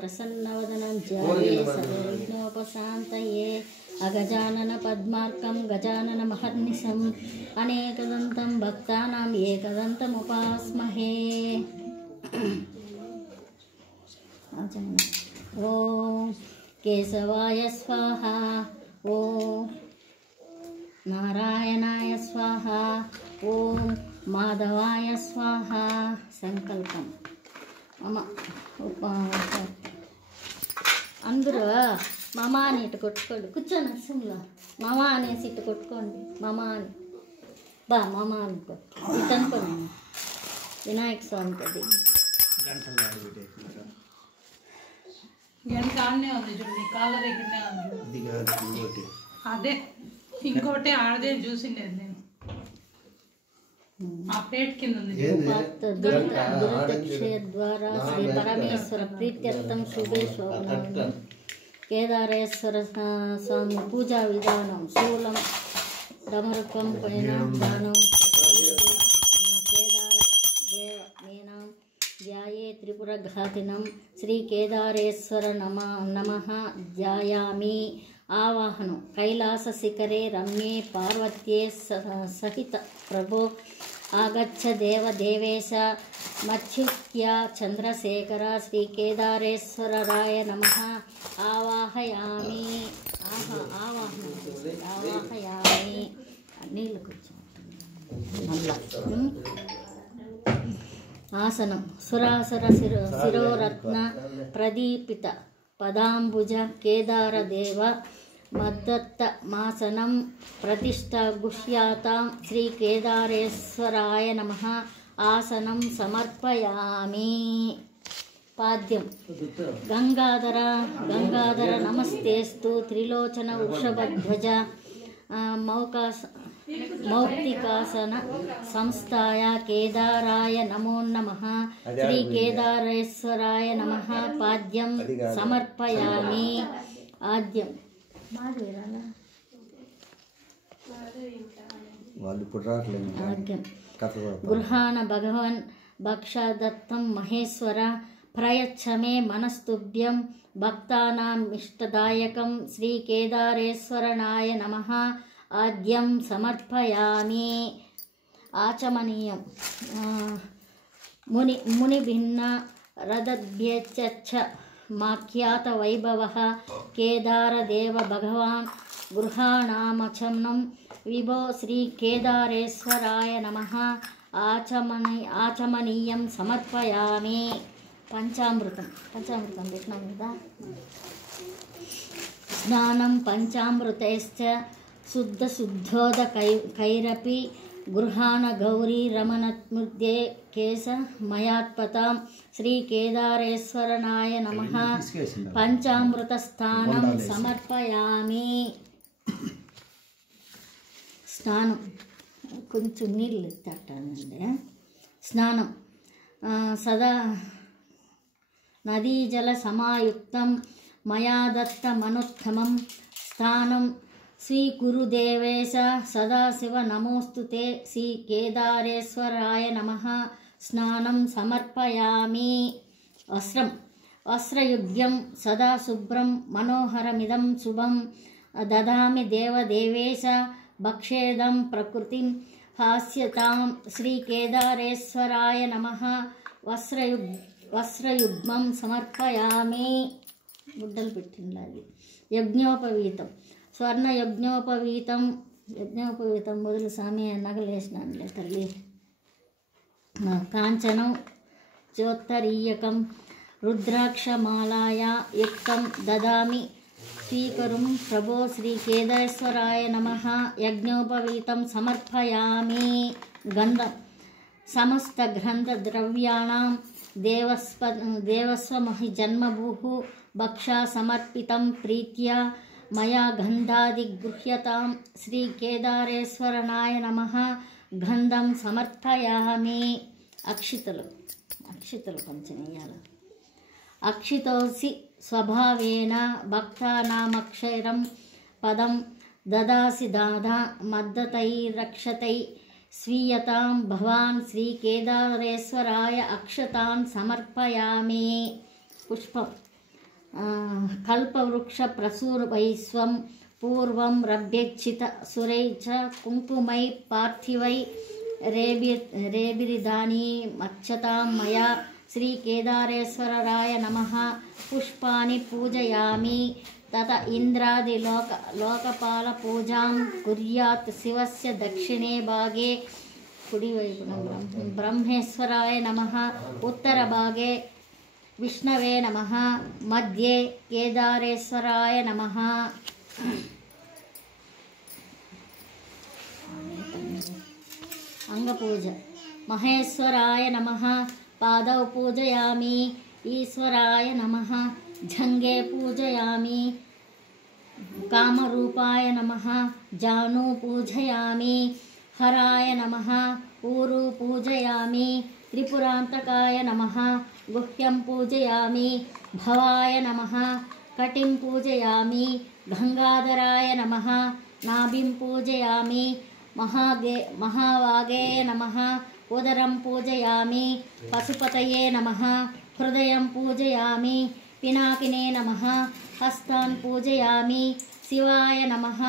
प्रसन्नवदनं ध्याये सर्वविघ्नोपशान्तये अगजानन पद्मार्कं गजानन महर्निशम् अनेकदन्तं भक्तानां एकदन्तमुपास्महे। ओम केशवाय स्वाहा, ओम नारायणाय स्वाहा, ओम माधवाय स्वाहा। संकल्पम मम अंदरू मम అని ఇటు కొట్టుకోండి, కూర్చొని నరసింహలో మమ అనేసి ఇటు కొట్టుకోండి, మమ అని బా మమ అనుకో ఇటు అనుకోండి. వినాయక స్వామి అది వెనకాలనే ఉంది చూడండి, కాళ్ళ దగ్గరనే ఉంది. అదే ఇంకోటి ఆడదే చూసిండేది నేను, ఆ ప్లేట్ కింద ఉంది. ద్వారా శ్రీ పరమేశ్వర ప్రీత్యర్థం శుభే శోభనం కేదారేశ్వర స్వామి పూజా విధానం శూలం డమరుకం పైన దానం కేదార దేవ మీనాం ధ్యాయే త్రిపురఘాతినం శ్రీ కేదారేశ్వర నమః ధ్యాయామి. ఆవాహనం కైలాస శిఖరే రమ్యే పార్వత్యే సహిత ప్రభో ఆగచ్చ దేవదేవేశ మచ్యుత్య చంద్రశేఖర శ్రీ కేదారేశ్వరాయ నమః ఆవాహయామి. ఆవాహయామి నీళ్ళు కూర్చోండి. ఆసనం సురాసర శిరోరత్న ప్రదీపిత పదాంబుజ కేదారదేవ మద్దత్త మాసనం ప్రతిష్ట గుష్యాతాం శ్రీ కేదారేశ్వరాయ నమః ఆసనం సమర్పయామి. పాద్యం గంగాధర గంగాధర నమస్తేస్తు త్రిలోచన వృషభధ్వజ మౌక్తికాసన సంస్థాయ కేదారాయ నమో నమః శ్రీ కేదారేశ్వరాయ నమః పాద్యం సమర్పయామి. ఆద్యం ఆద్యం గృహాణ భగవన్ భక్షదత్తం మహేశ్వర ప్రయచ్చ మే మనస్తుభ్యం భక్తానాం ఇష్టదాయకం శ్రీ కేదారేశ్వరాయ నమః ఆద్యం సమర్పయామి. ఆచమనీయం మునిభిన్న రథభ్యచ్చ మాఖ్యాత వైభవః కేదారదేవ భగవాన్ గృహాణామచమనం విభో శ్రీ కేదారేశ్వరాయ నమః ఆచమనీయం సమర్పయామి. పంచామృతం పెట్టినాం కదా. స్నానం పంచామృతైశ్చ శుద్ధోదకైరపి గృహాణ గౌరీ రమణముద్దే కేశ మయాత్పతాం శ్రీ కేదారేశ్వరాయ నమః పంచామృత స్థానం సమర్పయామి. స్నానం కొంచెం నీళ్ళు తట్టాలండి. స్నానం సదా నదీజల సమాయుక్తం మయా దత్తమనుత్తమం స్థానం స్వీకురుదేవేశ సదాశివ నమోస్తుతే శ్రీ కేదారేశ్వరాయ నమః స్నానం సమర్పయామి. వస్త్రం వస్త్రయుగ్యం సదా శుభ్రం మనోహరమిదం శుభం దదామి దేవదేవేశ భక్షేదం ప్రకృతిం హాస్యతాం శ్రీ కేదారేశ్వరాయ నమః వస్త్రయుగ్మం సమర్పయామి. గుడ్డలు పెట్టింది. యజ్ఞోపవీతం స్వర్ణ యజ్ఞోపవీతం మొదలు స్వామి నగలేసినానులే తల్లి. కాంచనం చోత్తరీయకం రుద్రాక్షమాలాయ యుక్తం దదామి స్వీకరుం ప్రభో శ్రీ కేదారేశ్వరాయ నమః యజ్ఞోపవీతం సమర్పయామి. గంధం సమస్త గ్రంథ ద్రవ్యాణం దేవస్వమహి జన్మభూః భక్షా సమర్పితం ప్రీత్యా మయా గంధాది గృహ్యతాం శ్రీ కేదారేశ్వరాయ నమః గంధం సమర్పయామి. అక్షితలు కొంచెం వేయాలి. అక్షితోసి స్వభావేన భక్తానామక్షరం పదం దదాసి దాదా మద్దతైరక్షతై స్వీయతాం భవాన్ శ్రీ కేదారేశ్వరాయ అక్షతాన్ సమర్పయామి. పుష్పం कल्पवृक्षप्रसूरवैश्वं पूर्वं रभ्यच्युत सुरै च कुङ्कुमै पार्थिवै रेबिरिदानी मच्छतां मया श्रीकेदारेश्वराय नमः पुष्पाणि पूजयामि तत लोकपालपूजां कुर्यात् शिवस्य दक्षिणे भागे ब्रह्मेश्वराय नमः उत्तरभागे विष्णवे नमः मध्ये केदारेश्वराय नमः अंगपूज महेश्वराय नमः पादौ पूजयामि ईश्वराय नमः जंगे पूजयामि कामरूपाय नमः जानू पूजयामि हराय नमः ऊरू पूजयामि त्रिपुरांतकाय नमः गुह्यं पूजयामि भवाय नमः कटिं पूजयामि गंगाधराय नमः नाभिं पूजयामि महावागे नमः उदरं पूजयामि पशुपतये नमः हृदयं पूजयामि पिनाकिने नमः हस्तान् पूजयामि शिवाय नमः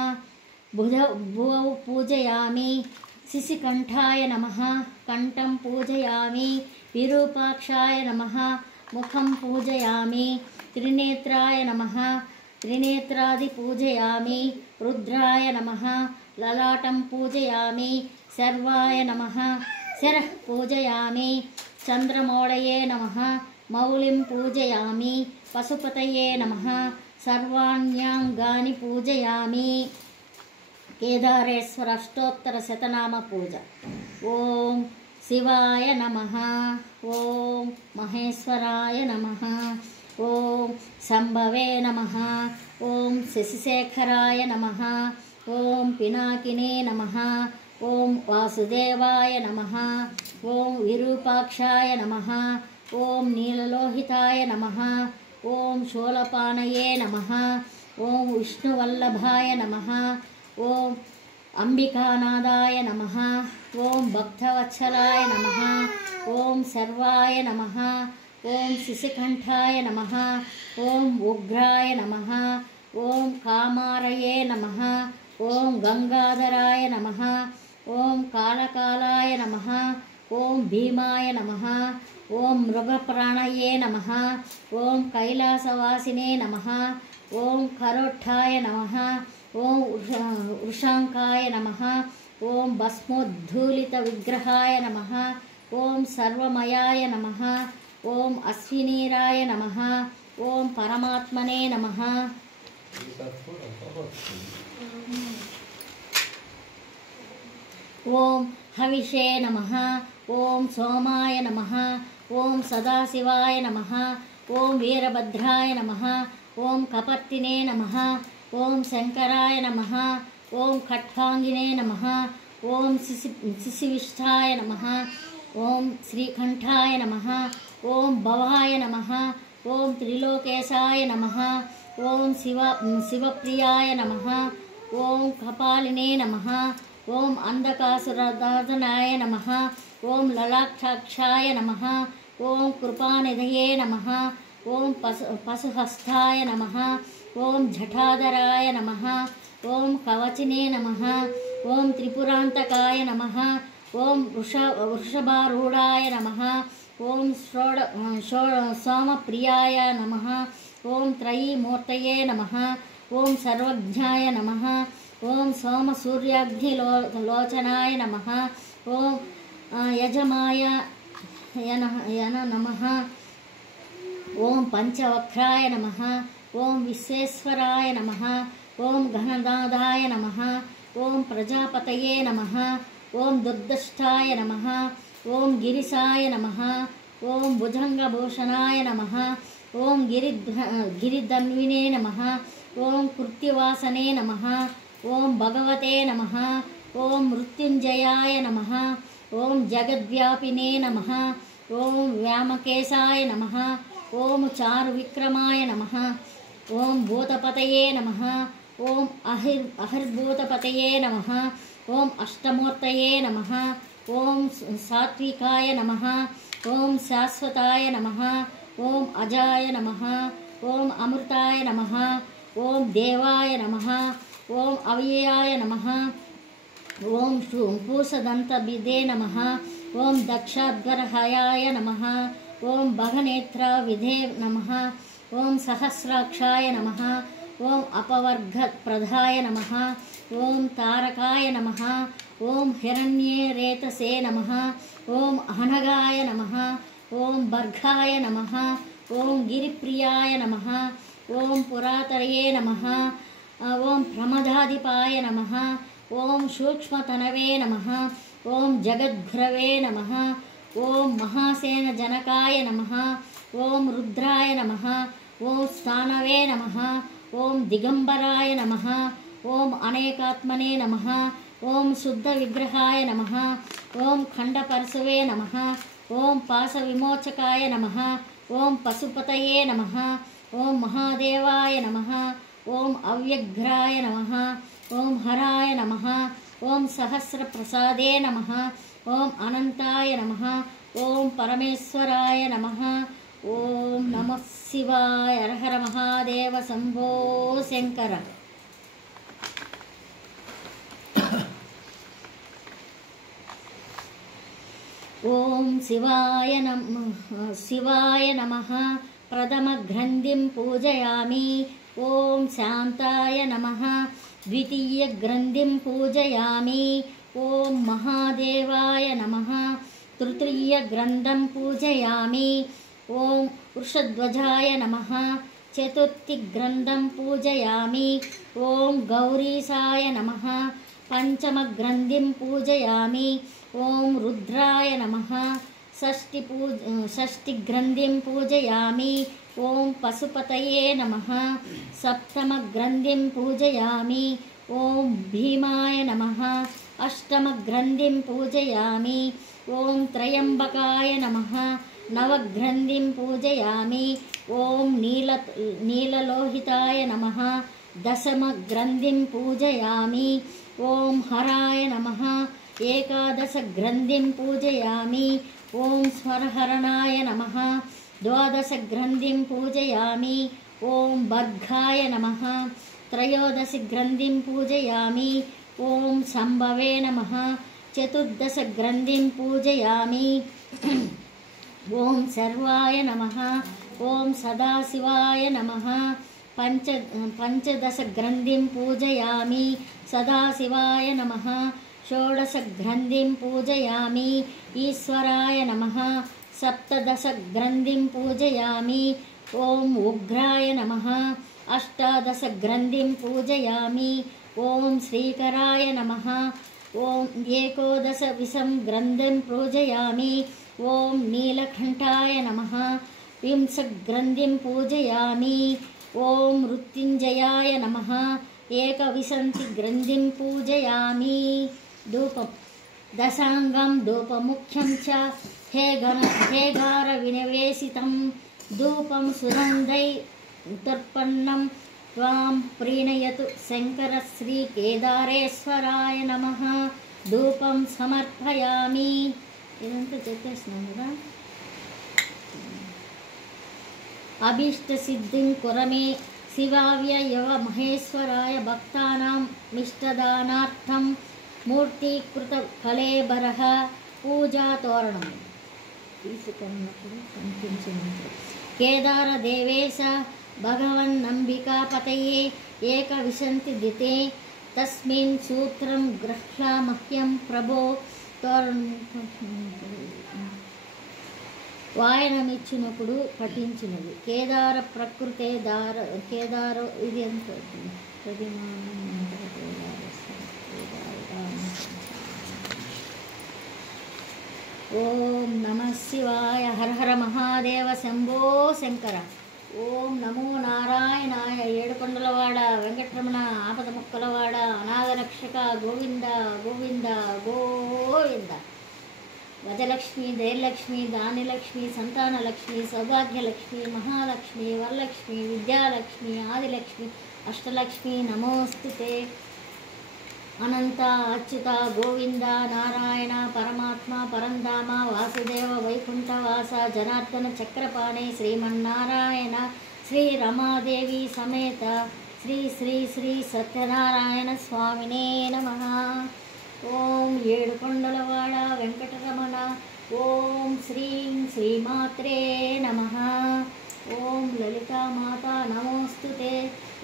भुवौ पूजयामि शिशिकण्ठाय नमः कण्ठं पूजयामि विरूपाक्षाय नमः मुखं पूजयामि त्रिनेत्राय नमः त्रिनेत्रादि पूजयामि रुद्राय नमः ललाटं पूजयामि सर्वाय नमः शिरः पूजयामि चन्द्रमौळये नमः मौलिं पूजयामि पशुपतये नमः सर्वाण्यांगानि पूजयामि केदारेश्वर अष्टोत्तर शतनाम पूजा ओम शिवाय नमः ओम महेश्वराय नमः ओम शंभवे नमः ओम शशिशेखराय नमः ओम पिनाकिने नमः ओम वासुदेवाय नमः ओम विरूपाक्षाय नमः ओम नीललोहिताय नमः ओम शूलपाणये नमः ओम विष्णुवल्लभाय नमः ओम अंबिकानादाय नमः ओम भक्तवत्सलाय नमः ओम सर्वाय नमः ओम शिशिकण्ठाय नमः ओम उग्राय नमः ओम कामारये नमः ओम गंगाधराय नमः ओम कालकालाय नमः ओम भीमाय नमः ओम मृगप्राणये नमः ओम कैलासवासिने नमः ओम करोट्ठाय नमः ओम वृषांकाय नमः ओम भस्मोद्धूलितविग्रहाय नमः ओम सर्वमयाय नमः ओम अश्विनीराय नमः ओम परमात्मने नमः ओम हविषे नमः ओम सोमाय नमः ओम सदाशिवाय नमः ओम वीरभद्राय नमः ओम कपर्तिने नमः ओम शंकराय नमः ओम खट्वांगिने नमः ओम शिशिविष्ठाय नमः ओम श्रीकंठाय नमः ओम भवाय नमः ओम त्रिलोकेशाय नमः ओम शिवप्रियाय नमः ओम कपालिने नमः ओम अंधकासुरदासनाय नमः ओम ललाक्षाक्षाय नमः ओम कृपानिधये नमः ओम पशुहस्ताय नमः ओम जटाधराय नमः ओम कवचिने नमः ओम त्रिपुरांतकाय नमः ओम वृषभारूढ़ाय नमः ओम सोमप्रियाय नमः ओम त्रयीमूर्तये नमः ओम सर्वज्ञाय नमः ओम सोमसूर्याग्निलोचनाय नमः ओम यजमाय नमः ओम पंचवक्राय नमः ओम विश्वेश्वराय नमः ओम गणनादाय नमः ओम प्रजापतये नमः ओम दुर्दष्टाय नमः ओम गिरिशाय नमः ओम भुजंगभूषणाय नमः ओम गिरिधन्विने नमः ओम कृत्तिवासने नमः ओम भगवते नमः ओम मृत्युंजयाय नमः ओम जगद्व्यापिने नमः ओम व्यामकेशाय नमः ओम चारुविक्रमाय नमः ओम भूतपतये नमः ओम अहिर्भूतपतये नमः ओम अष्टमूर्तये नमः ओम सात्विकाय नमः ओम शाश्वताय नमः ओम अजाय नमः ఓం అమృతాయ నమః, ఓం దేవాయ నమః, ఓం అవ్యయాయ నమః, ఓం పూసదంతభిదే నమః, ఓం దక్షాద్గర్హయాయ నమః, ఓం భగనేత్ర విధే నమః, ఓం సహస్రాక్షాయ నమః, ఓం అపవర్గప్రదాయ నమః, ఓం తారకాయ నమః, ఓం హిరణ్యేరేతసే నమః, ఓం అనగాయ నమః, ఓం బర్గాయ నమః, ఓం గిరిప్రియాయ నమః, ఓం పురాతరయే నమః, ఓం ప్రమదాధిపాయ నమః, ఓం సూక్ష్మతనవే నమః, ఓం జగద్గురవే నమః, ఓం మహాసేనజనకాయ నమః, ఓం రుద్రాయ నమః, ఓం స్థానవే నమః, ఓం దిగంబరాయ నమః, ఓం అనేకాత్మనే నమః, ఓం శుద్ధ విగ్రహాయ నమః, ఓం ఖండపరశువే నమః, ఓం పాశ విమోచకాయ నమః, ఓం పశుపతయే నమః, ఓం మహాదేవాయ నమః, ఓం అవ్యఘ్రాయ నమః, ఓం హరాయ నమః, ఓం సహస్రప్రసాదే నమః, ఓం అనంతాయ నమః, ఓం పరమేశ్వరాయ నమః, ఓం నమః శివాయ. హర హర మహాదేవ శంభో శంకర. ఓం శివాయ నమః. ప్రథమగ్రంథిం పూజయామి. ఓం శాంతాయ నమః. ద్వితీయగ్రంథిం పూజయామి. ఓం మహాదేవాయ నమః. తృతీయగ్రంథం పూజయామి. ఓం వృషధ్వజాయ నమః. చతుర్థిగ్రంథం పూజయామి. ఓం గౌరీశాయ నమః. పంచమగ్రంథిం పూజయామి. ఓం రుద్రాయ నమః. షష్ఠిగ్రంథిం పూజయామి. ఓం పశుపతయే నమః. సప్తమగ్రంథిం పూజయామి. ఓం భీమాయ నమః. అష్టమగ్రంథిం పూజయామి. ఓం త్రయంబకాయ నమః. నవగ్రంథిం పూజయామి. ఓం నీలలోహితాయ నమః. దశమగ్రంథిం పూజయామి. ఓం హరాయ నమః. ఏకాదశగ్రంథిం పూజయామి. ఓం స్వరహరణాయ నమః. ద్వాదశగ్రంథిం పూజయామి. ఓం బర్గాయ నమః. త్రయోదశగ్రంథిం పూజయామి. ఓం శంభవే నమః. చతుర్దశగ్రంథిం పూజయామి. ఓం సర్వాయ నమః. ఓం సదాశివాయ నమః. పంచదశగ్రంథిం పూజయామి. సదాశివాయ నమః. షోడశగ్రంథిం పూజయామి. ఈశ్వరాయ నమః. సప్తదశగ్రంథిం పూజయామి. ఓం ఉగ్రాయ నమః. అష్టాదశగ్రంథిం పూజయామి. ఓం శ్రీకరాయ నమః. ఓం ఏకోదశ విషం గ్రంథం పూజయామి. ఓం నీలకంఠాయ నమః. వింశగ్రంథిం పూజయామి. ఓం మృత్యుంజయాయ నమః. ఏకవింశతి గ్రంథిం పూజయామి. ధూపం దశాంగం ధూపముఖ్యం చ హేగార వినివేశితం ధూపం సుగంధై ఉత్పన్నం త్వాం ప్రీణయతు శంకర శ్రీ కేదారేశ్వరాయ నమః. ధూపం సమర్పయామి. ఇదంతా చెప్పేసినాం కదా. అభీష్ట సిద్ధిం కురమే శివావ్య యవ మహేశ్వరాయ భక్తానాం మిష్టదానార్థం మూర్తీకృత కళేబరః పూజా తోరణం తీసుకున్నప్పుడు కనిపించినట్లు. కేదార దేవేశ భగవన్నంబికాపతయే ఏకవింశతి దితే తస్మిన్ సూత్రం గృహ్లా మహ్యం ప్రభో వాయనమిచ్చినప్పుడు పఠించినది. కేదార ప్రకృతే కేదార ఇది ఎంత ఓం నమ శివాయ. హర హర మహాదేవ శంభో శంకర. ఓం నమో నారాయణాయ. ఏడుకొండలవాడ వెంకటరమణ ఆపద ముక్కలవాడ అనాథరక్షక గోవింద గోవింద గోవింద. గజలక్ష్మి, ధైర్యలక్ష్మి, దానిలక్ష్మి, సంతానలక్ష్మి, సౌభాగ్యలక్ష్మి, మహాలక్ష్మి, వరలక్ష్మి, విద్యాలక్ష్మి, ఆదిలక్ష్మి, అష్టలక్ష్మి నమోస్తుతే. అనంత అచ్యుత గోవింద నారాయణ పరమాత్మ పరంధామ వాసుదేవ వైకుంఠవాస జనార్దన చక్రపాణి శ్రీమన్నారాయణ శ్రీ రమాదేవి సమేత శ్రీ శ్రీ శ్రీ సత్యనారాయణ స్వామినే నమః. ఓం ఏడుకొండలవాడ వెంకటరమణ. ఓం శ్రీం శ్రీమాత్రే నమః. ఓం లలితామాత నమోస్తుతే.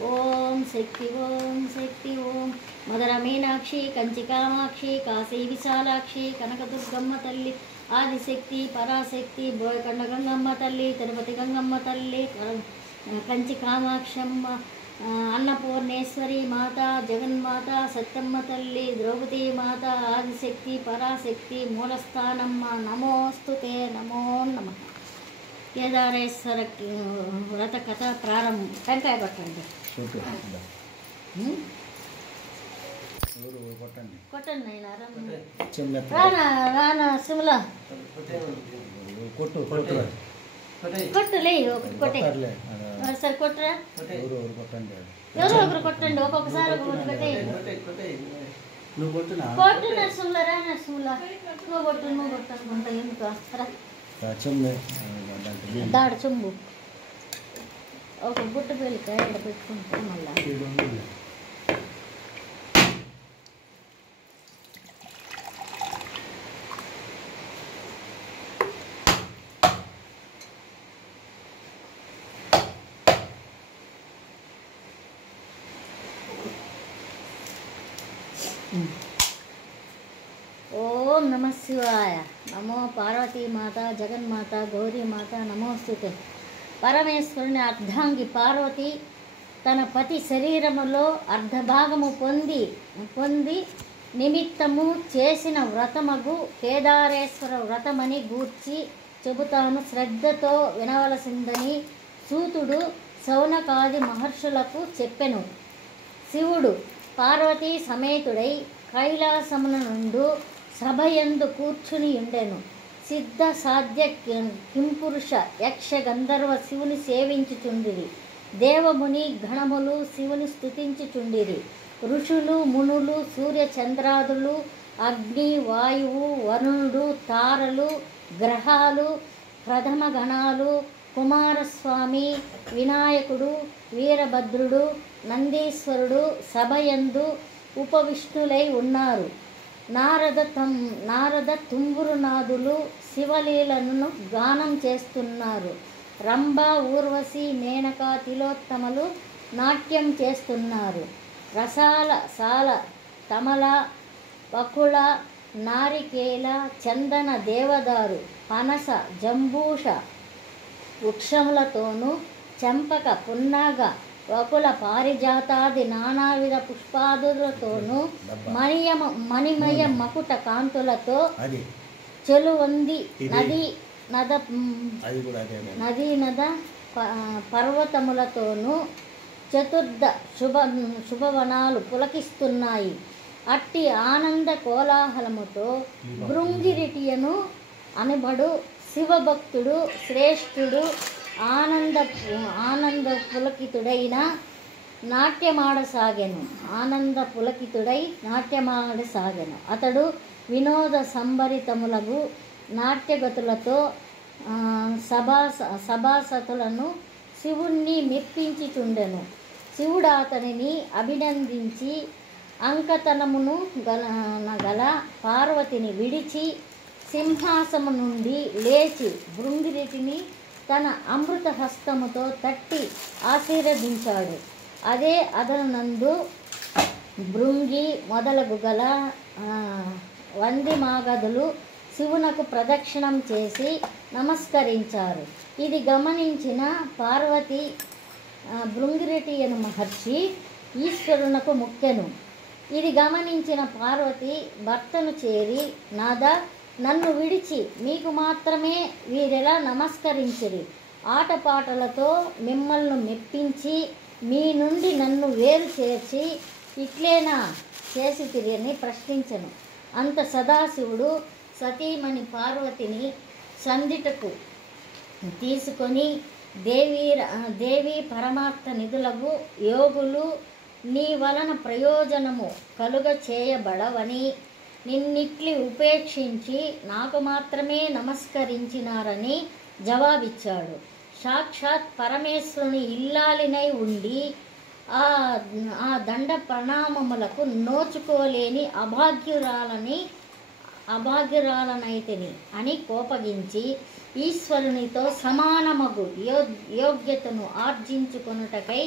ఓం శక్తి ఓం మధుర మీనాక్షి కంచి కామాక్షి కాశీ విశాలాక్షి కనకదుర్గమ్మ తల్లి ఆదిశక్తి పరాశక్తి బోయకొండ గంగమ్మ తల్లి తిరుపతి గంగమ్మ తల్లి కంచి కామాక్షమ్మ అన్నపూర్ణేశ్వరి మాత జగన్మాత సత్యమ్మ తల్లి ద్రౌపది మాత ఆదిశక్తి పరాశక్తి మూలస్థానమ్మ నమోస్తుతే. నమో నమః. కేదారేశ్వర వ్రత కథ ప్రారంభం. టెంకాయ కొట్టండి. కొట్టండి నాయన. రానా సిమ్లా కొట్టులే ఒకటి కొట్టే. సరే కొట్టరా. ఎవరో ఒకరు కొట్టండి. ఒక్కొక్కసారి కొట్టే. కొట్టు నరసింహ. రా నరసింహ. నువ్వు కొట్టు అనుకుంటా. ఎందుకు దాడు చెంబు ఒక గుట్ట పెళ్ళికాయ ఇక్కడ పెట్టుకుంటాం. మళ్ళీ ఓం నమ శివాయ. నమో పార్వతీమాత జగన్మాత గౌరీమాత నమోస్తుతే. పరమేశ్వరుని అర్ధాంగి పార్వతి తన పతి శరీరములో అర్ధభాగము పొంది నిమిత్తము చేసిన వ్రతమగు కేదారేశ్వర వ్రతమని గూర్చి చెబుతాను, శ్రద్ధతో వినవలసిందని సూతుడు శౌనకాది మహర్షులకు చెప్పెను. శివుడు పార్వతీ సమేతుడై కైలాసమున నుండు సభయందు కూర్చుని ఉండెను. సిద్ధ సాధ్య కింపురుష యక్ష గంధర్వ శివుని సేవించుచుండిరి. దేవముని గణములు శివుని స్తుతించుచుండిరి. ఋషులు మునులు సూర్యచంద్రాదులు అగ్ని వాయువు వరుణుడు తారలు గ్రహాలు ప్రథమ గణాలు కుమారస్వామి వినాయకుడు వీరభద్రుడు నందీశ్వరుడు సభయందు ఉపవిష్ణులై ఉన్నారు. నారద తుంబురునాథులు శివలీలను గానం చేస్తున్నారు. రంభ ఊర్వశి మేనక తిలోత్తమలు నాట్యం చేస్తున్నారు. రసాల సాల తమల పకుళ నారికేల చందన దేవదారు పనస జంబూష వృక్షములతోనూ చంపక పున్నాగ వకుల పారిజాతాది నానావిధ పుష్పాదులతోనూ మణిమయ మకుట కాంతులతో చెలువంది నదీ నద పర్వతములతోనూ చతుర్థ శుభవనాలు పులకిస్తున్నాయి. అట్టి ఆనంద కోలాహలముతో భృంగిరిటియను అనబడు శివభక్తుడు శ్రేష్ఠుడు ఆనంద పులకితుడై నాట్యమాడసాగెను. అతడు వినోద సంభరితములగు నాట్యగతులతో సభాసతులను శివుణ్ణి మెప్పించుచుండెను. శివుడు అతనిని అభినందించి అంకతనమును గల పార్వతిని విడిచి సింహాసము నుండి లేచి భృంగిరిటిని తన అమృత హస్తముతో తట్టి ఆశీర్వదించాడు. అదే అదనందు భృంగి మొదలగు గల వందిమాగధులు శివునకు ప్రదక్షిణం చేసి నమస్కరించారు. ఇది గమనించిన పార్వతి భృంగిరెటియను మహర్షి ఈశ్వరునకు ముక్కెను. ఇది గమనించిన పార్వతి భర్తను చేరి, నాదా, నన్ను విడిచి మీకు మాత్రమే వీరెలా నమస్కరించిరి? ఆటపాటలతో మిమ్మల్ని మెప్పించి మీ నుండి నన్ను వేరు చేర్చి ఇట్లేనా చేసితిరి అని ప్రశ్నించెను. అంత సదాశివుడు సతీమణి పార్వతిని సంధిటకు తీసుకొని దేవి పరమార్థ నిధులకు యోగులు నీ వలన ప్రయోజనము కలుగ చేయబడవని నిన్నిట్లి ఉపేక్షించి నాకు మాత్రమే నమస్కరించినారని జవాబిచ్చాడు. సాక్షాత్ పరమేశ్వరుని ఇల్లాలినై ఉండి ఆ దండ ప్రణామములకు నోచుకోలేని అభాగ్యురాలనైతిని అని కోపగించి ఈశ్వరునితో సమానమగు యోగ్యతను ఆర్జించుకొనుటకై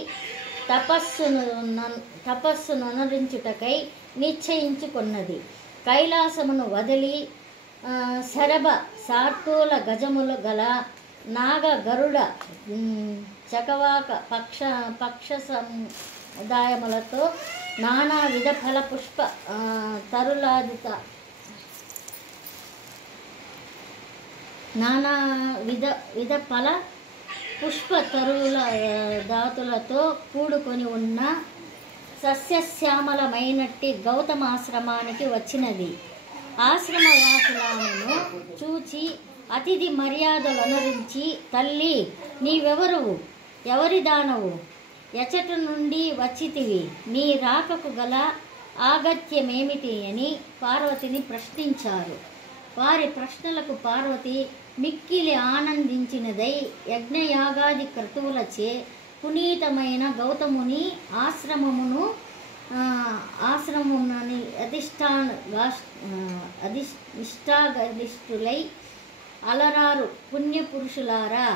తపస్సునరించుటకై నిశ్చయించుకున్నది. కైలాసమును వదిలి శరభ శార్దూల గజములు గల నాగ గరుడ చకవాక పక్ష సముదాయములతో నానావిధ ఫల పుష్ప తరులాదిత విధ ఫల పుష్ప తరుల దాతులతో కూడుకొని ఉన్న సస్యశ్యామలమైనట్టి గౌతమాశ్రమానికి వచ్చినది. ఆశ్రమవాసులను చూచి అతిథి మర్యాదలనురించి, తల్లి నీవెవరువు, ఎవరి దానవు, ఎచట నుండి వచ్చితివి, నీ రాకకు గల ఆగత్యమేమిటి అని పార్వతిని ప్రశ్నించారు. వారి ప్రశ్నలకు పార్వతి మిక్కిలి ఆనందించినదై యజ్ఞయాగాది క్రతువులచే పునీతమైన గౌతముని ఆశ్రమమునని ఇష్టాగరిష్ఠులై అలరారు పుణ్యపురుషులారా,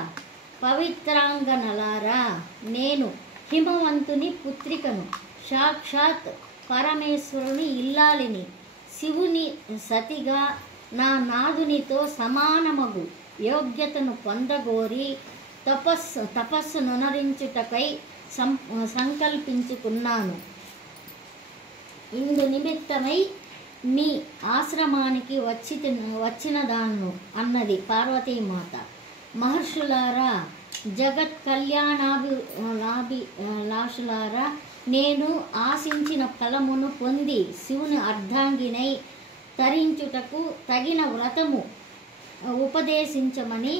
పవిత్రాంగనలారా, నేను హిమవంతుని పుత్రికను, సాక్షాత్ పరమేశ్వరుని ఇల్లాలిని, శివుని సతిగా నా నాదునితో సమానమగు యోగ్యతను పొందగోరి తపస్సు నొనరించుటకై సంకల్పించుకున్నాను. ఇందు నిమిత్తమై మీ ఆశ్రమానికి వచ్చిన దాన్ను అన్నది పార్వతీమాత. మహర్షులారా, జగత్ కళ్యాణాభిలాషులారా, నేను ఆశించిన ఫలమును పొంది శివుని అర్ధాంగినై తరించుటకు తగిన వ్రతము ఉపదేశించమని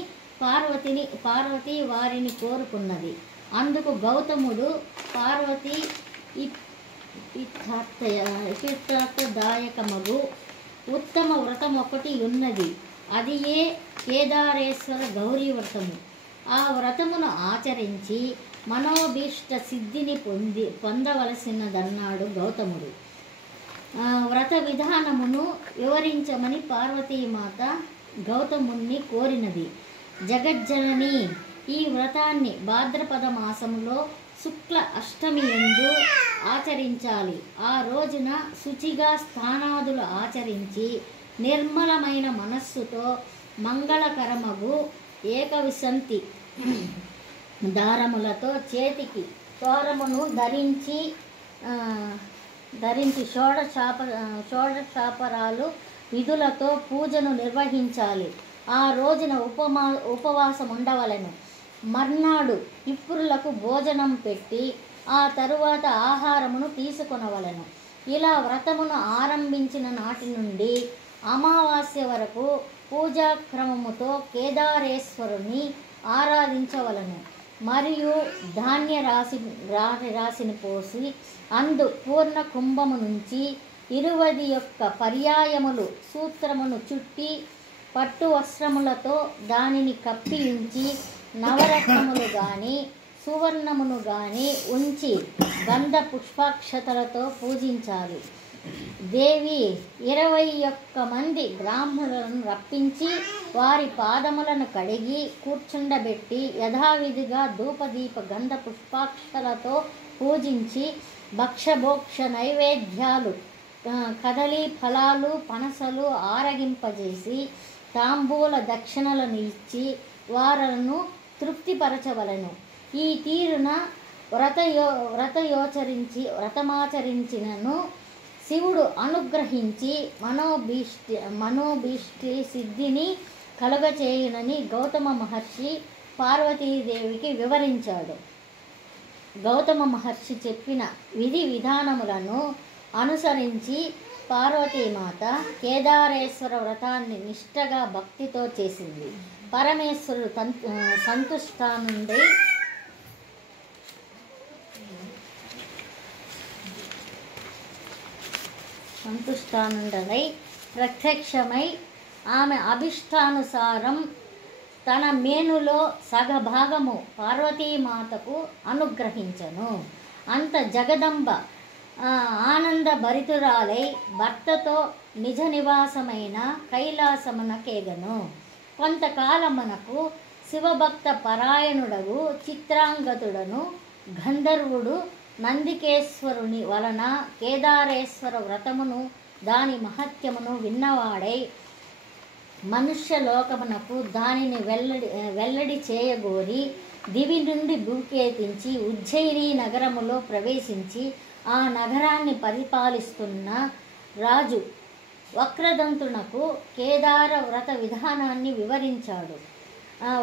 పార్వతి వారిని కోరుకున్నది. అందుకు గౌతముడు పార్వతి ఇత్యర్థదాయకమగు ఉత్తమ వ్రతమొకటి ఉన్నది, అది ఏ కేదారేశ్వర గౌరీ వ్రతము. ఆ వ్రతమును ఆచరించి మనోభీష్ట సిద్ధిని పొందవలసినదన్నాడు గౌతముడు. వ్రత విధానమును వివరించమని పార్వతీమాత గౌతముణ్ణి కోరినది. జగజ్జనని, ఈ వ్రతాన్ని భాద్రపద మాసంలో శుక్ల అష్టమి యందు ఆచరించాలి. ఆ రోజున శుచిగా స్నానాదులు ఆచరించి నిర్మలమైన మనస్సుతో మంగళకరమగు ఏకవిశంతి దారములతో చేతికి తోరమును ధరించి షోడశాపరాలు విధులతో పూజను నిర్వహించాలి. ఆ రోజున ఉపవాసం ఉండవలెను. మర్నాడు పితృలకు భోజనం పెట్టి ఆ తరువాత ఆహారమును తీసుకొనవలెను. ఇలా వ్రతమును ఆరంభించిన నాటి నుండి అమావాస్య వరకు పూజాక్రమముతో కేదారేశ్వరుని ఆరాధించవలను. మరియు ధాన్య రాశిని పోసి అందు పూర్ణ కుంభము నుంచి 21 పర్యాయములు సూత్రమును చుట్టి పట్టు వస్త్రములతో దానిని కప్పి ఉంచి నవరత్నములు గాని సువర్ణమును గాని ఉంచి గంధ పుష్పాక్షతలతో పూజించాలి. దేవి 21 మంది బ్రాహ్మణులను రప్పించి వారి పాదములను కడిగి కూర్చుండబెట్టి యథావిధిగా ధూపదీప గంధ పుష్పాక్షలతో పూజించి భక్షభోక్ష నైవేద్యాలు, కదలి ఫలాలు, పనసలు ఆరగింపజేసి తాంబూల దక్షిణలను ఇచ్చి వారలను తృప్తిపరచవలను. ఈ తీరున వ్రతమాచరించినను శివుడు అనుగ్రహించి మనోభీష్టి సిద్ధిని కలుగచేయునని గౌతమ మహర్షి పార్వతీదేవికి వివరించాడు. గౌతమ మహర్షి చెప్పిన విధి విధానములను అనుసరించి పార్వతీమాత కేదారేశ్వర వ్రతాన్ని నిష్ఠగా భక్తితో చేసింది. పరమేశ్వరుడు సంతుష్టానుండై ప్రత్యక్షమై ఆమె అభిష్టానుసారం తన మేనులో సగభాగము పార్వతీమాతకు అనుగ్రహించను. అంత జగదంబ ఆనంద భరితురాలై భర్తతో నిజ నివాసమైన కైలాసమునకేగను. కొంతకాలమునకు శివభక్త పరాయణుడగు చిత్రాంగతుడను గంధర్వుడు నందికేశ్వరుని వలన కేదారేశ్వర వ్రతమును దాని మహత్యమును విన్నవాడై మనుష్యలోకమునకు దానిని వెల్లడి చేయగోరి దివి నుండి భూకేతించి ఉజ్జయిని నగరములో ప్రవేశించి ఆ నగరాన్ని పరిపాలిస్తున్న రాజు వక్రదంతునకు కేదార వ్రత విధానాన్ని వివరించాడు.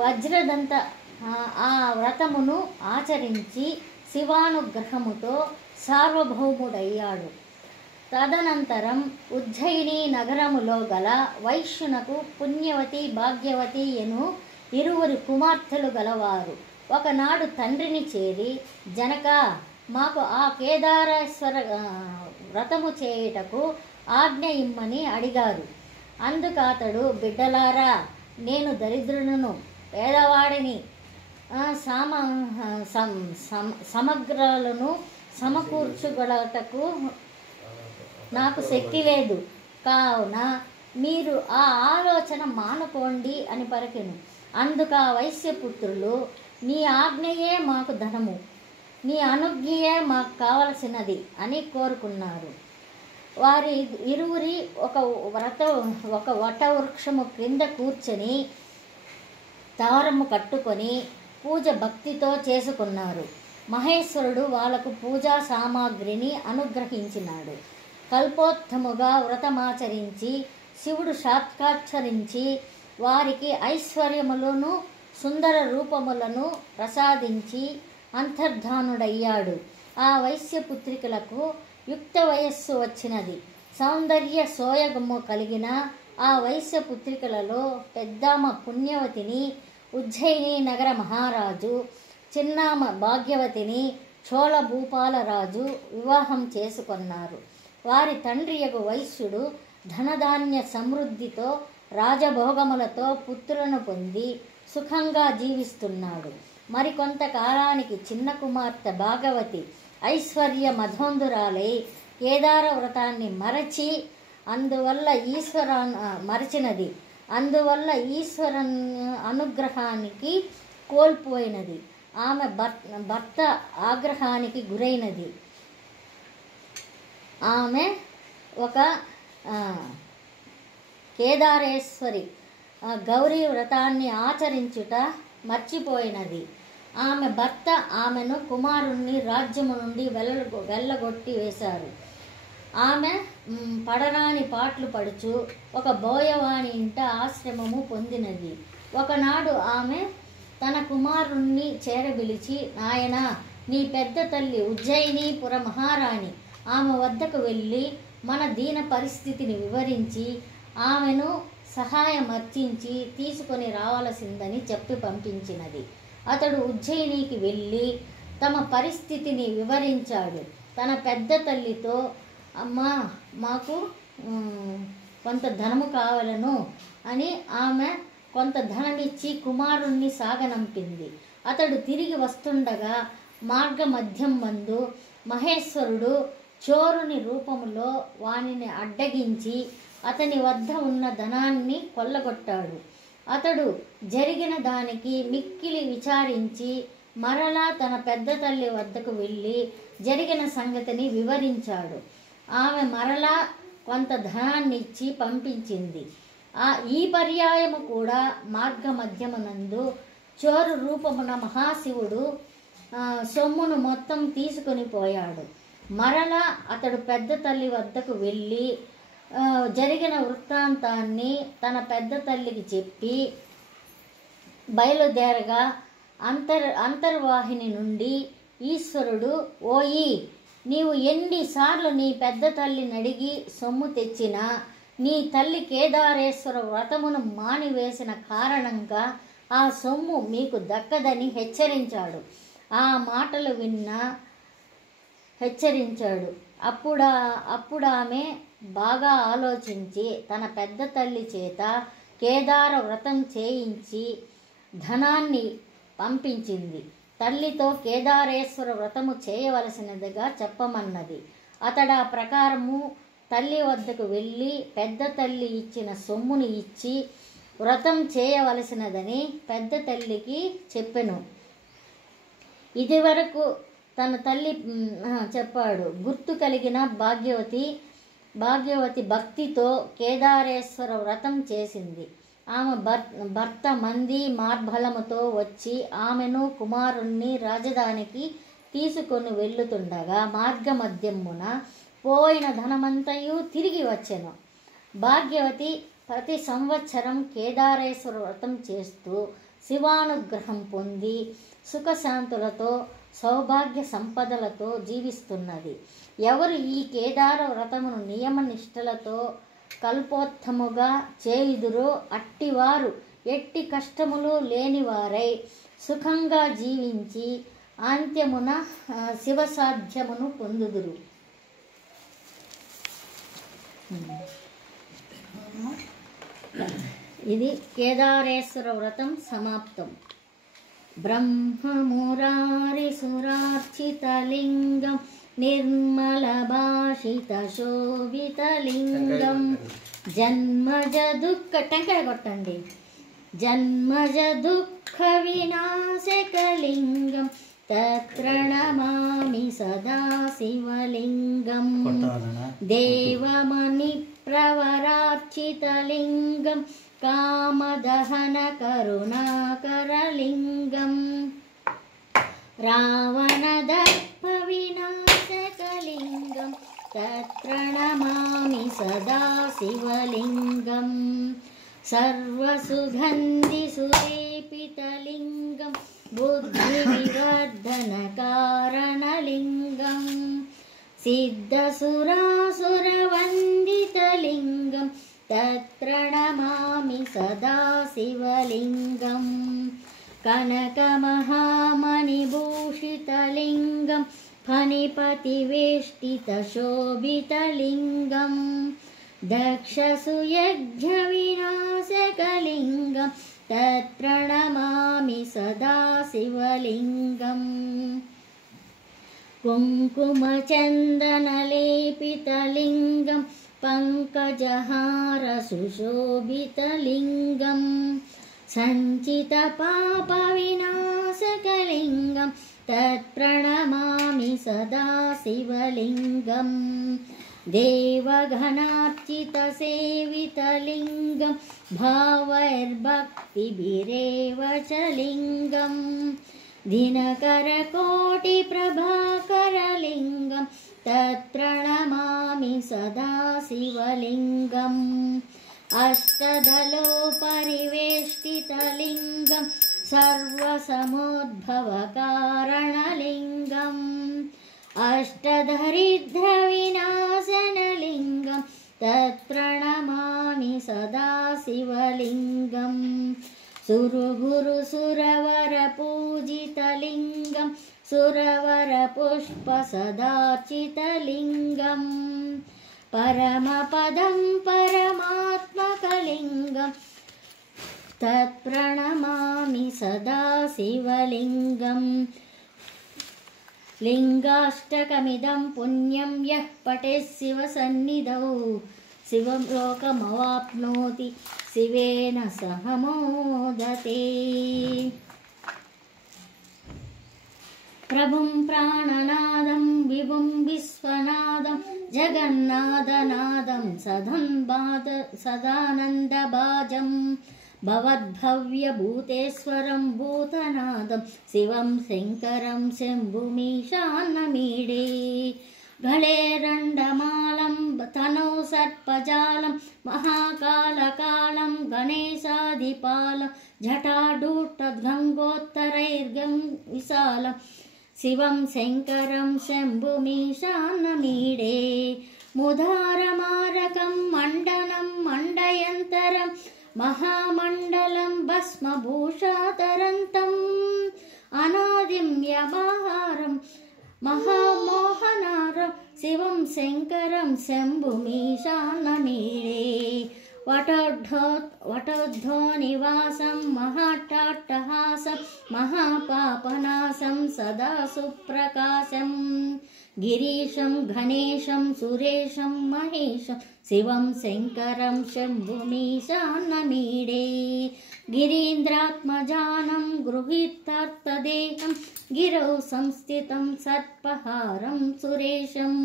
వజ్రదంత ఆ వ్రతమును ఆచరించి శివానుగ్రహముతో సార్వభౌముడయ్యాడు. తదనంతరం ఉజ్జయిని నగరములో గల వైశ్యునకు పుణ్యవతి భాగ్యవతి ఎను ఇరువురు కుమార్తెలు గలవారు ఒకనాడు తండ్రిని చేరి, జనక, మాకు ఆ కేదారేశ్వర వ్రతము చేయుటకు ఆజ్ఞ ఇమ్మని అడిగారు. అందుకతడు, బిడ్డలారా, నేను దరిద్రులను, పేదవాడిని, సమగ్రాలను సమకూర్చుగొడటకు నాకు శక్తి లేదు, కావున మీరు ఆ ఆలోచన మానుకోండి అని పలికెను. అందుకు ఆ వైశ్యపుత్రులు, నీ ఆజ్ఞయే మాకు ధనము, నీ అనుజ్ఞయే మాకు కావలసినది అని కోరుకున్నారు. వారి ఇరువురి ఒక వటవృక్షము క్రింద కూర్చొని తారము కట్టుకొని పూజ భక్తితో చేసుకున్నారు. మహేశ్వరుడు వాళ్లకు పూజా సామాగ్రిని అనుగ్రహించినాడు. కల్పోత్తముగా వ్రతమాచరించి శివుడు సాక్షాత్కరించి వారికి ఐశ్వర్యములను సుందర రూపములను ప్రసాదించి అంతర్ధానుడయ్యాడు. ఆ వైశ్యపుత్రికలకు యుక్త వయస్సు వచ్చినది. సౌందర్య సోయగము కలిగిన ఆ వైశ్యపుత్రికలలో పెద్దామ పుణ్యవతిని ఉజ్జయిని నగర మహారాజు, చిన్నామ భాగ్యవతిని చోళ భూపాలరాజు వివాహం చేసుకొన్నారు. వారి తండ్రియగు వైశ్యుడు ధనధాన్య సమృద్ధితో రాజభోగములతో పుత్రులను పొంది సుఖంగా జీవిస్తున్నాడు. మరికొంతకాలానికి చిన్న కుమార్తె భాగవతి ఐశ్వర్య మధోంధురాలై కేదార వ్రతాన్ని అందువల్ల ఈశ్వర అనుగ్రహానికి కోల్పోయినది. ఆమె భర్త ఆగ్రహానికి గురైనది. ఆమె ఒక కేదారేశ్వరి గౌరీ వ్రతాన్ని ఆచరించుట మర్చిపోయినది. ఆమె భర్త ఆమెను కుమారుణ్ణి రాజ్యము నుండి వెళ్ళగొట్టి వేశారు. ఆమె పడరాని పాటలు పడుచు ఒక బోయవాని ఇంట ఆశ్రమము పొందినది. ఒకనాడు ఆమె తన కుమారుణ్ణి చేరబిలిచి, నాయనా, నీ పెద్ద తల్లి ఉజ్జయినీపుర మహారాణి, ఆమె వద్దకు వెళ్ళి మన దీన పరిస్థితిని వివరించి ఆమెను సహాయమర్చించి తీసుకొని రావాల్సిందని చెప్పి పంపించినది. అతడు ఉజ్జయినికి వెళ్ళి తమ పరిస్థితిని వివరించాడు. తన పెద్ద తల్లితో, అమ్మా, మాకు కొంత ధనము కావాలను అని ఆమె కొంత ధనమిచ్చి కుమారుణ్ణి సాగనంపింది. అతడు తిరిగి వస్తుండగా మార్గ మధ్యం మందు మహేశ్వరుడు చోరుని రూపములో వానిని అడ్డగించి అతని వద్ద ఉన్న ధనాన్ని కొల్లగొట్టాడు. అతడు జరిగిన దానికి మిక్కిలి విచారించి మరలా తన పెద్ద తల్లి వద్దకు వెళ్ళి జరిగిన సంగతిని వివరించాడు. ఆమె మరలా కొంత ధనాన్నిచ్చి పంపించింది. ఈ పర్యాయము కూడా మార్గ మధ్యమునందు చోరు రూపమున మహాశివుడు సొమ్మును మొత్తం తీసుకొని పోయాడు. మరలా అతడు పెద్ద తల్లి వద్దకు వెళ్ళి జరిగిన వృత్తాంతాన్ని తన పెద్ద తల్లికి చెప్పి బయలుదేరగా అంతర్వాహిని నుండి ఈశ్వరుడు, ఓయి, నీవు ఎన్నిసార్లు నీ పెద్ద తల్లిని అడిగి సొమ్ము తెచ్చినా నీ తల్లి కేదారేశ్వర వ్రతమును మానివేసిన కారణంగా ఆ సొమ్ము మీకు దక్కదని హెచ్చరించాడు. ఆ మాటలు హెచ్చరించాడు. అప్పుడు ఆమె బాగా ఆలోచించి తన పెద్ద తల్లి చేత కేదార వ్రతం చేయించి ధనాన్ని పంపించింది. తల్లితో కేదారేశ్వర వ్రతము చేయవలసినదిగా చెప్పమన్నది. అతడు ఆ ప్రకారము తల్లి వద్దకు వెళ్ళి పెద్ద తల్లి ఇచ్చిన సొమ్ముని ఇచ్చి వ్రతం చేయవలసినదని పెద్ద తల్లికి చెప్పెను. ఇదివరకు తన తల్లి చెప్పాడు. గుర్తు కలిగిన భాగ్యవతి భక్తితో కేదారేశ్వర వ్రతం చేసింది. ఆమె భర్త మంది మార్బలముతో వచ్చి ఆమెను కుమారుణ్ణి రాజధానికి తీసుకొని వెళ్ళుతుండగా మార్గమధ్యమున పోయిన ధనమంతయు తిరిగి వచ్చెను. భాగ్యవతి ప్రతి సంవత్సరం కేదారేశ్వర వ్రతం చేస్తూ శివానుగ్రహం పొంది సుఖశాంతులతో సౌభాగ్య సంపదలతో జీవిస్తున్నది. ఎవరు ఈ కేదార వ్రతమును నియమనిష్టలతో కల్పోత్తముగా చేయుదురో అట్టివారు ఎట్టి కష్టములు లేనివారై సుఖంగా జీవించి అంత్యమున శివసాధ్యమును పొందుదురు. ఇది కేదారేశ్వర వ్రతం సమాప్తం. బ్రహ్మమురారిసురార్చితలింగం నిర్మలభాషితశోభితలింగం జన్మజ దుఃఖ టెంకాయ కొట్టండి. జన్మజ దుఃఖ వినాశకలింగం తత్ప్రణమామి సదా శివలింగం దేవమణి ప్రవరార్చితలింగం కామదహన కరుణాకరలింగం రావణదర్ప వినాశకలింగం తత్ప్రణమామి సదా శివలింగం సర్వసుగంధి సురేపితలింగం బుద్ధివివర్ధనకారణలింగం సిద్ధసురాసురవందితలింగం తత్ప్రణమామి సదా శివలింగం కనకమహామణిభూషితలింగం ఫణిపతివేష్టితశోభితలింగం దక్షసుయజ్ఞవినాశకలింగం తత్ప్రణమామి సదా శివలింగం కుంకుమచందనలేపితలింగం పంకజహార సుశోభితలింగం సంచితపాపవినాశకలింగం తత్ప్రణమామి సదా శివలింగం దేవగణార్చితసేవితలింగం భావైర్భక్తిభిరేవ చ లింగం దినకరకోటిప్రభాకరలింగం తత్ప్రణమామి సదా శివలింగం అష్టదలోపరివేష్టితలింగం సర్వసమోద్భవకారణలింగం అష్టదరిద్రవినాశనలింగం తత్ప్రణమామి సదా శివలింగం సురగురుసురవరపూజితలింగం సురవరపుష్పసదార్చితలింగం పరమపదం పరమాత్మకలింగం తత్ప్రణమామి సదా శివలింగం లింగాష్టకమిదం పుణ్యం యః పఠేత్ శివసన్నిధౌ శివం లోకమవాప్నోతి శివేన సహ మోదతే. ప్రభుం ప్రాణనాదం విభుం విశ్వనాదం జగన్నాథనాదం సదానందభాజం భవద్భవ్యభూతేశ్వరం భూతనాదం శివం శంకరం శంభుమీశాన్నమీడే గళేరండమాలం తనౌ సర్పజాలం మహాకాళకాళం గణేశాదిపాలం జటాడూటద్గంగోత్తరైర్గం విశాలం శివం శంకరం శంభుమీశాన్నమీడే ముదారమారకం మండనం మండయంతరం మహామండలం భస్మభూషాతరంతం అనాదిం యమాహారం మహామోహనారం శివం శంకరం శంభుమీశాన్నమీడే वटोद्धो निवासं महाट्टाट्टहासं महापापनाशं सदा सुप्रकाशं गिरीशं गणेशं सुरेशं महेशं शिवं शङ्करं शम्भुमीशानमीडे गिरीन्द्रात्मजानं गृहीतार्थदेहं गिरौ संस्थितं सर्पहारं सुरेशं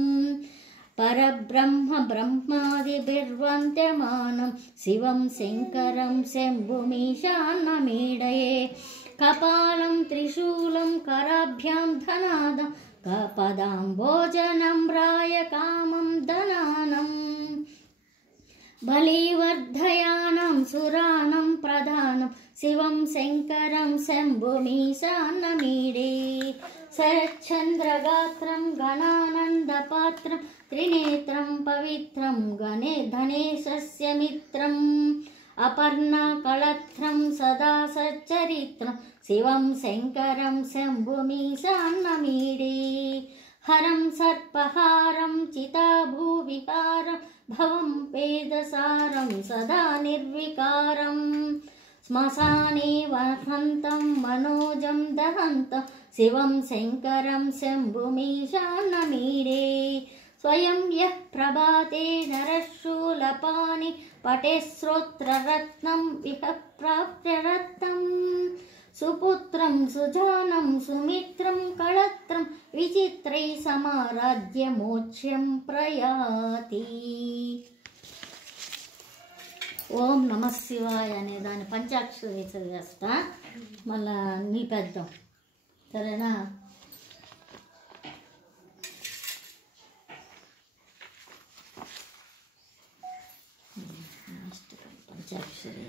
परब्रह्म ब्रह्मादिभिर्वन्द्यमानं शिवं शङ्करं शम्भुमीशानमीडये कपालं त्रिशूलं कराभ्यां धनादं कपदाम्बोजनं रायकामं दनानं बलिवर्धयानं सुरानं प्रधानं शिवं शङ्करं शम्भुमीशानमीडे शरच्चन्द्रगात्रं गणानन्दपात्रं त्रिनेत्रं पवित्रं धनेशस्य मित्रम् अपर्णाकळत्रं सदा सच्चरित्रं शिवं शङ्करं शम्भुमीशानमीडे हरं सर्पहारं चिताभूविहारं भवं वेदसारं सदा निर्विकारं श्मशाने वसन्तं मनोजं दहन्तं शिवं शङ्करं शम्भुमीशानमीडे स्वयं यः प्रभाते नरशूलपाणि पठेत् श्रोत्ररत्नं विह प्राप्य रत्नं सुपुत्रं सुजानं सुमित्रं कळत्रं विचित्रैः समाराध्य मोक्ष्यं प्रयाति। ఓం నమ శివాయ అనే దాని పంచాక్షరి చదివేస్తా, మళ్ళా నిపేద్దాం, సరేనా? పంచాక్షరి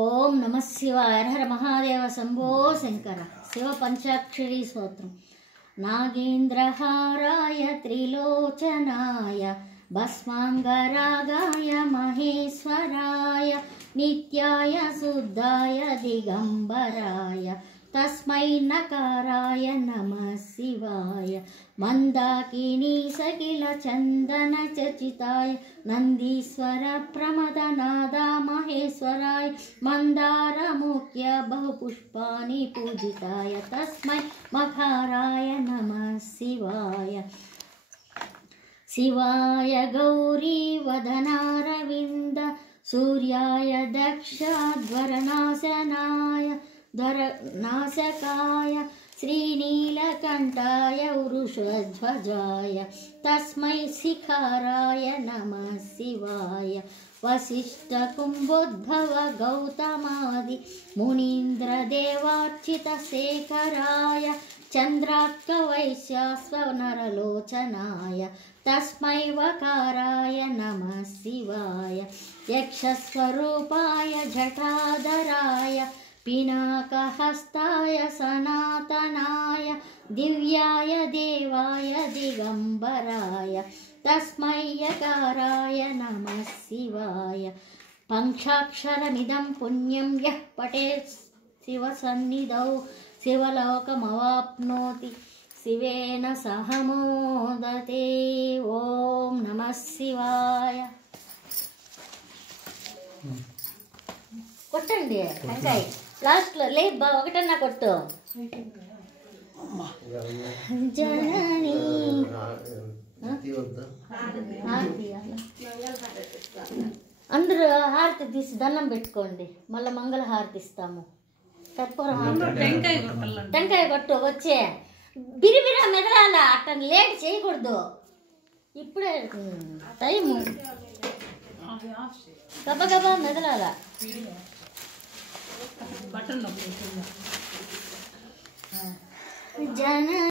ఓం నమ శివాయ. హర హర మహాదేవ శంభో శంకర. శివ పంచాక్షరి స్తోత్రం. నాగేంద్రహారాయ త్రిలోచనాయ भस्मांगरागाय महेश्वराय नित्याय शुद्धाय दिगंबराय तस्मै नकाराय नमः शिवाय मंदाकिनी सकिल चंदन चचिताय नंदीश्वर प्रमदनादा महेश्वराय मंदार मुख्य बहुपुष्पाणि पूजिताय तस्मै मकाराय नमः शिवाय शिवाय गौरी वदनारविंद सूर्याय दक्षाध्वरनाशनाय नाशकाय श्रीनीलकण्ठाय वृषध्वजाय तस्मै शिखराय नमः शिवाय वसिष्ठकुम्भोद्भव गौतमादि मुनीन्द्रदेवार्चितशेखराय चन्द्रार्कवैश्यास्वनरलोचनाय तस्मै वकाराय नमः शिवाय यक्षस्वरूपाय जटाधराय पिनाकहस्ताय सनातनाय दिव्याय देवाय दिगंबराय तस्मै यकाराय नमः शिवाय पंचाक्षरमिदं पुण्यं यः पठेत् शिवसन्निधौ शिवलोकमवाप्नोति शिवेन सह मोदते। ओम नमः शिवाय. కొట్టండి టెంకాయ లాస్ట్లో లే బా ఒకటన్నా కొట్టు. జనని అందరూ హారతి తీసి దండం పెట్టుకోండి, మళ్ళీ మంగళ హారతి ఇస్తాము. కర్పూరం టెంకాయ కొట్టు. వచ్చే బిరిబిరా మెదలాల, అట్ట లేట్ చేయకూడదు. ఇప్పుడే టైము గబగబా మెదలాల. జన